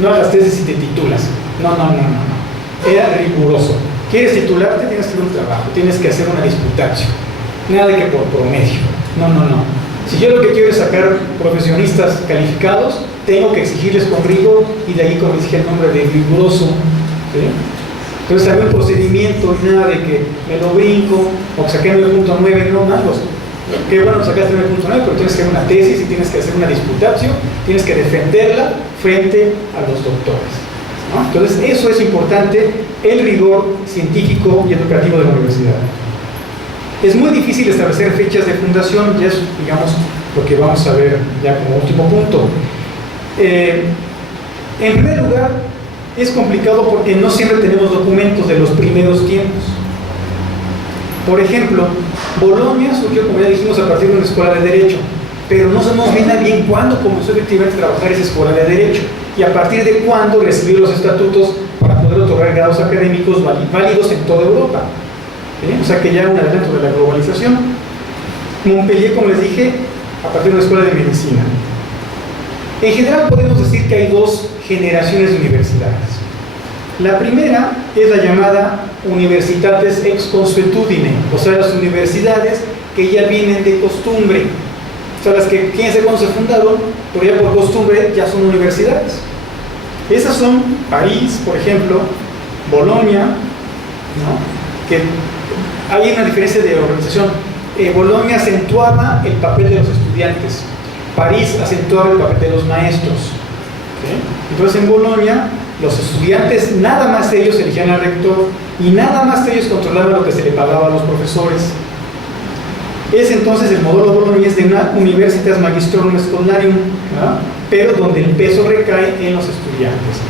no hagas tesis y te titulas. No. Era riguroso. ¿Quieres titularte? Tienes que hacer un trabajo, tienes que hacer una disputatio. Nada de que por promedio. No. Si yo lo que quiero es sacar profesionistas calificados, tengo que exigirles con rigor y de ahí, como dije, el nombre de riguroso. ¿Sí? Entonces había un procedimiento y nada de que me lo brinco o que saqué 9.9, no malos. Qué bueno, sacaste 9.9, pero tienes que hacer una tesis y tienes que hacer una disputatio, tienes que defenderla frente a los doctores, ¿no? Entonces eso es importante, el rigor científico y educativo de la universidad. Es muy difícil establecer fechas de fundación, ya es, digamos, lo que vamos a ver ya como último punto. En primer lugar, es complicado porque no siempre tenemos documentos de los primeros tiempos. Por ejemplo, Bolonia surgió, como ya dijimos, a partir de una escuela de Derecho, pero no sabemos bien cuándo comenzó efectivamente a trabajar esa escuela de Derecho y a partir de cuándo recibió los estatutos para poder otorgar grados académicos válidos en toda Europa. ¿Sí? O sea que ya un adelanto de la globalización. Montpellier, como les dije, a partir de una escuela de medicina. En general podemos decir que hay dos generaciones de universidades. La primera es la llamada Universitates ex consuetudine, o sea, las universidades que ya vienen de costumbre, o sea, las que quién sabe cuándo se fundaron, pero ya por costumbre ya son universidades. Esas son París, por ejemplo, Bolonia, ¿no? Que hay una diferencia de organización. Bolonia acentuaba el papel de los estudiantes, París acentuaba el papel de los maestros. ¿Sí? Entonces en Bolonia los estudiantes, nada más ellos elegían al rector y nada más ellos controlaban lo que se le pagaba a los profesores. Es entonces el modelo boloñés de una Universitas Magistrorum Scholarium, ¿no? Pero donde el peso recae en los estudiantes.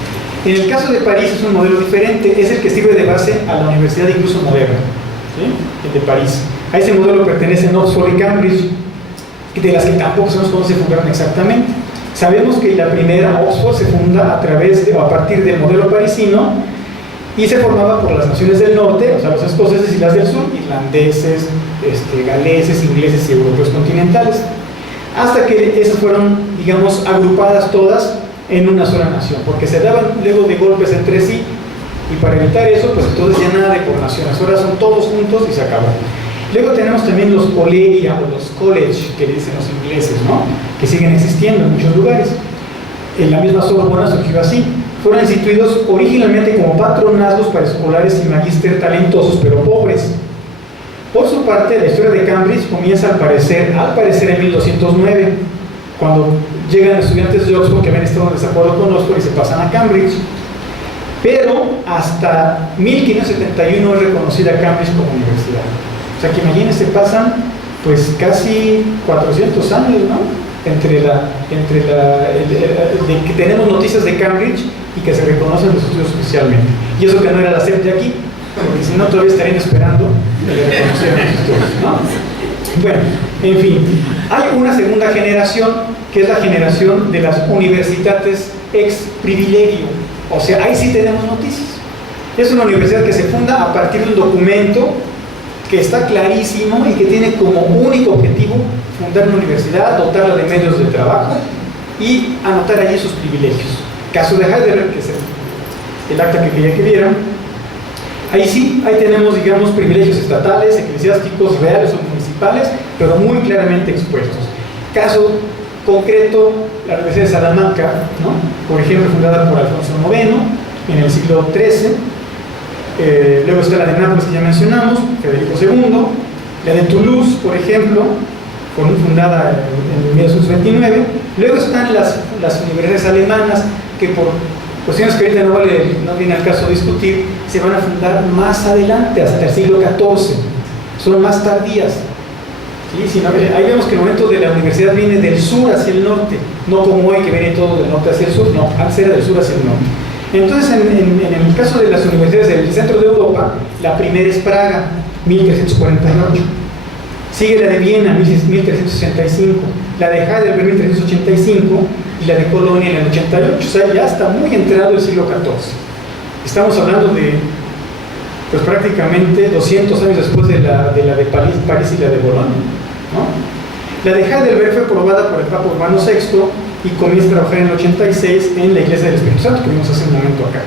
En el caso de París es un modelo diferente, es el que sirve de base a la universidad incluso moderna, ¿sí? El de París. A ese modelo pertenecen Oxford y Cambridge, de las que tampoco sabemos cómo se fundaron exactamente. Sabemos que la primera, Oxford, se funda a partir del modelo parisino y se formaba por las naciones del norte, o sea, los escoceses, y las del sur, irlandeses, galeses, ingleses y europeos continentales, hasta que esas fueron, digamos, agrupadas todas en una sola nación, porque se daban luego de golpes entre sí, y para evitar eso, pues entonces ya nada de por naciones, ahora son todos juntos y se acabó. Luego tenemos también los colegia o los college, que dicen los ingleses, ¿no? Que siguen existiendo en muchos lugares. En la misma Sorbona surgió así. Fueron instituidos originalmente como patronazgos para escolares y magíster talentosos pero pobres. Por su parte, la historia de Cambridge comienza al parecer en 1209, cuando llegan estudiantes de Oxford que habían estado en desacuerdo con Oxford y se pasan a Cambridge. Pero hasta 1571 es reconocida Cambridge como universidad. O sea que imagínense, pasan pues casi 400 años, ¿no? Entre que tenemos noticias de Cambridge y que se reconocen los estudios oficialmente. Y eso que no era la SEP de aquí, porque si no todavía estarían esperando que le reconocieran los estudios, ¿no? Bueno, en fin, hay una segunda generación que es la generación de las universitates ex privilegio, o sea, ahí sí tenemos noticias. Es una universidad que se funda a partir de un documento que está clarísimo y que tiene como único objetivo fundar una universidad, dotarla de medios de trabajo y anotar allí sus privilegios. Caso de Heidelberg, que es el acta que quería que vieran. Ahí sí, ahí tenemos, digamos, privilegios estatales, eclesiásticos, reales o municipales, pero muy claramente expuestos. Caso concreto, la Universidad de Salamanca, ¿no? Por ejemplo, fundada por Alfonso IX en el siglo XIII. Luego está la de Nápoles, que ya mencionamos, Federico II. La de Toulouse, por ejemplo, fundada en 1929. Luego están las universidades alemanas, que por Cuestiones que ahorita no viene al caso discutir, se van a fundar más adelante, hasta el siglo XIV, son más tardías. ¿Sí? Ahí vemos que el momento de la universidad viene del sur hacia el norte, no como hoy que viene todo del norte hacia el sur, no, antes era del sur hacia el norte. Entonces, en el caso de las universidades del centro de Europa, la primera es Praga, 1348. Sigue la de Viena, 1365, la de Heidelberg, 1385, y la de Colonia en el 88. O sea, ya está muy entrado el siglo XIV. Estamos hablando de, pues prácticamente 200 años después de la de París y la de Bolonia, ¿no? La de Heidelberg fue aprobada por el Papa Urbano VI y comienza a trabajar en el 86 en la Iglesia del Espíritu Santo, que vimos hace un momento acá,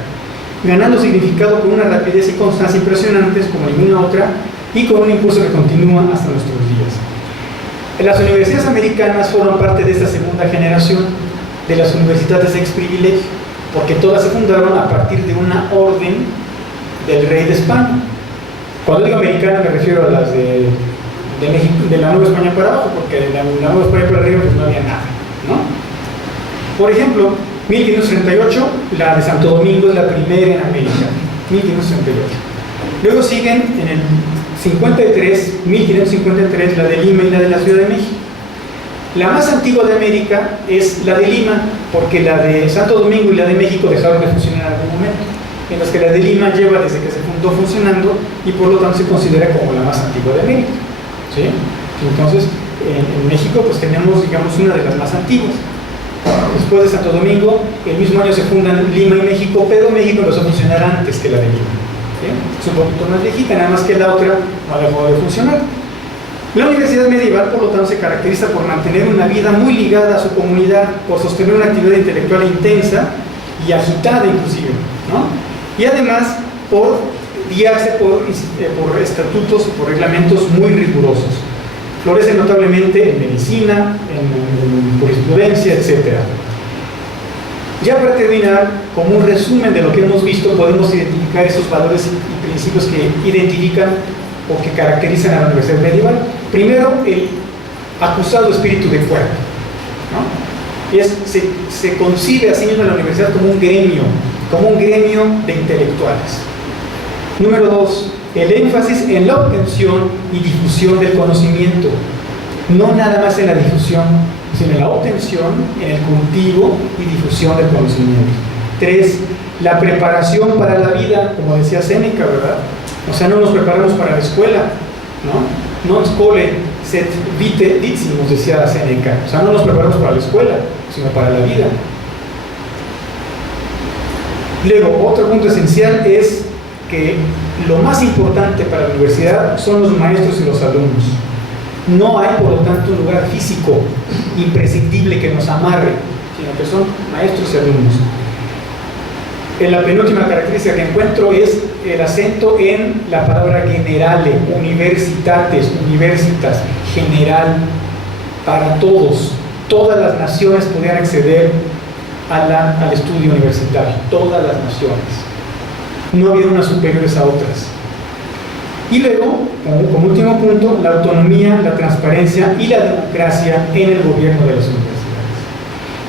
ganando significado con una rapidez y constancia impresionantes como ninguna otra y con un impulso que continúa hasta nuestros días. Las universidades americanas fueron parte de esta segunda generación de las universidades ex privilegio, porque todas se fundaron a partir de una orden del rey de España. Cuando digo americana me refiero a las de México, de la Nueva España para abajo, porque de la Nueva España para arriba pues no había nada, ¿no? Por ejemplo, 1538, la de Santo Domingo es la primera en América, 1538. Luego siguen en el 1553, la de Lima y la de la Ciudad de México. La más antigua de América es la de Lima, porque la de Santo Domingo y la de México dejaron de funcionar en algún momento, mientras que la de Lima lleva desde que se fundó funcionando y por lo tanto se considera como la más antigua de América, ¿sí? Entonces, en México pues tenemos, digamos, una de las más antiguas. Después de Santo Domingo, el mismo año se fundan Lima y México, pero México empezó a funcionar antes que la de Lima, ¿sí? Es un poquito más viejita, nada más que la otra no dejó de funcionar. La universidad medieval, por lo tanto, se caracteriza por mantener una vida muy ligada a su comunidad, por sostener una actividad intelectual intensa y agitada inclusive, ¿no? Y además por guiarse por estatutos y por reglamentos muy rigurosos. Florece notablemente en medicina, en jurisprudencia, etc. Ya para terminar, como un resumen de lo que hemos visto, podemos identificar esos valores y principios que identifican o que caracterizan a la universidad medieval. Primero, el acusado espíritu de cuerpo, ¿no? Se concibe así mismo la universidad como un gremio de intelectuales. Número 2, el énfasis en la obtención y difusión del conocimiento, no nada más en la difusión, sino en la obtención, en el cultivo y difusión del conocimiento. 3, la preparación para la vida, como decía Séneca, ¿verdad? O sea, no nos preparamos para la escuela, ¿no? Non scole sed vitae diximus, decía Séneca. O sea, no nos preparamos para la escuela, sino para la vida. Luego, otro punto esencial es que lo más importante para la universidad son los maestros y los alumnos. No hay, por lo tanto, un lugar físico imprescindible que nos amarre, sino que son maestros y alumnos. La penúltima característica que encuentro es el acento en la palabra generale, universitates, universitas, general, para todos. Todas las naciones podían acceder al estudio universitario, todas las naciones. No había unas superiores a otras. Y luego, como último punto, la autonomía, la transparencia y la democracia en el gobierno de las universidades.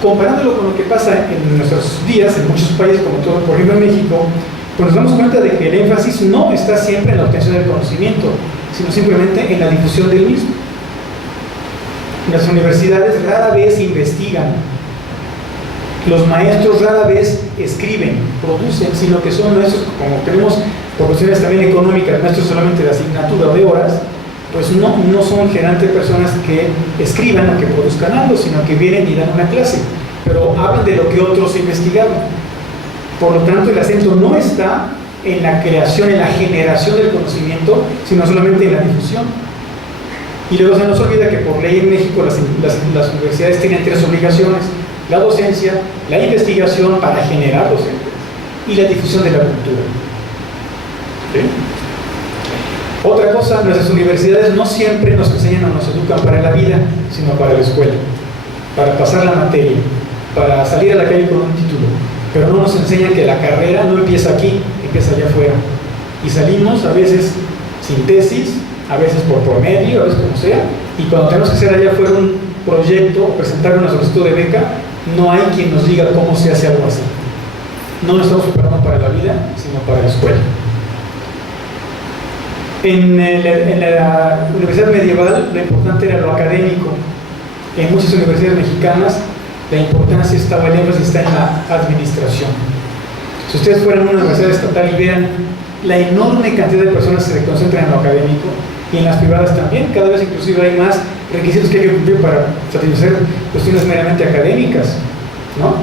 Comparándolo con lo que pasa en nuestros días, en muchos países, como todo, por ejemplo en México, pues nos damos cuenta de que el énfasis no está siempre en la obtención del conocimiento, sino simplemente en la difusión del mismo. Las universidades rara vez investigan, los maestros rara vez escriben, producen, sino que son maestros, como tenemos por cuestiones también económicas, maestros solamente de asignatura o de horas, pues no son generalmente personas que escriban o que produzcan algo, sino que vienen y dan una clase, pero hablan de lo que otros investigaron. Por lo tanto, el acento no está en la creación, en la generación del conocimiento, sino solamente en la difusión. Y luego se nos olvida que por ley en México las universidades tienen 3 obligaciones: la docencia, la investigación para generar docentes y la difusión de la cultura. ¿Sí? Otra cosa, nuestras universidades no siempre nos enseñan o nos educan para la vida, sino para la escuela, para pasar la materia, para salir a la calle con un título, pero no nos enseñan que la carrera no empieza aquí, empieza allá afuera, y salimos a veces sin tesis, a veces por promedio, a veces como sea, y cuando tenemos que hacer allá afuera un proyecto o presentar una solicitud de beca, no hay quien nos diga cómo se hace algo así. No nos estamos preparando para la vida, sino para la escuela. En la universidad medieval lo importante era lo académico. En muchas universidades mexicanas la importancia estaba, el énfasis está en la administración. Si ustedes fueran a una universidad estatal y vean la enorme cantidad de personas que se concentran en lo académico, y en las privadas también, cada vez inclusive hay más requisitos que hay que cumplir para satisfacer cuestiones meramente académicas, ¿no?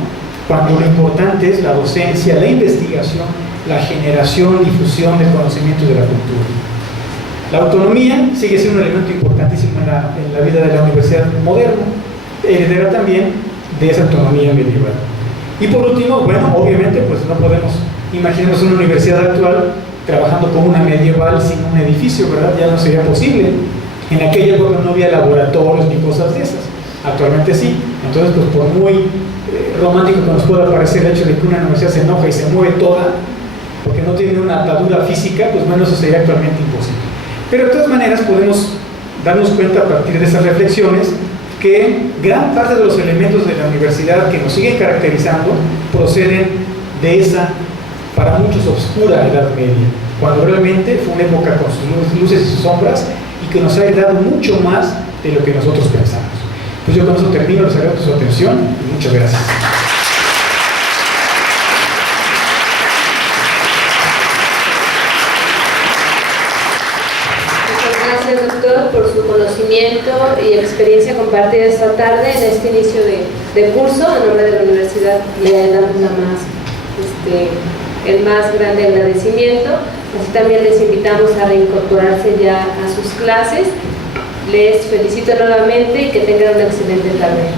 Cuando lo importante es la docencia, la investigación, la generación, difusión del conocimiento y de la cultura. La autonomía sigue siendo un elemento importantísimo en la vida de la universidad moderna, heredera también de esa autonomía medieval. Y por último, bueno, obviamente, pues no podemos imaginarnos una universidad actual trabajando como una medieval sin un edificio, ¿verdad? Ya no sería posible. En aquella época no había laboratorios ni cosas de esas. Actualmente sí. Entonces, pues por muy romántico que nos pueda parecer el hecho de que una universidad se enoja y se mueve toda, porque no tiene una atadura física, pues bueno, eso sería actualmente imposible. Pero de todas maneras podemos darnos cuenta a partir de esas reflexiones que gran parte de los elementos de la universidad que nos siguen caracterizando proceden de esa, para muchos, oscura Edad Media, cuando realmente fue una época con sus luces y sus sombras y que nos ha dado mucho más de lo que nosotros pensamos. Pues yo con eso termino, les agradezco su atención y muchas gracias. Gracias, doctor, por su conocimiento y experiencia compartida esta tarde en este inicio de curso. En nombre de la universidad le damos el más grande agradecimiento. Así también les invitamos a reincorporarse ya a sus clases. Les felicito nuevamente y que tengan una excelente tarde.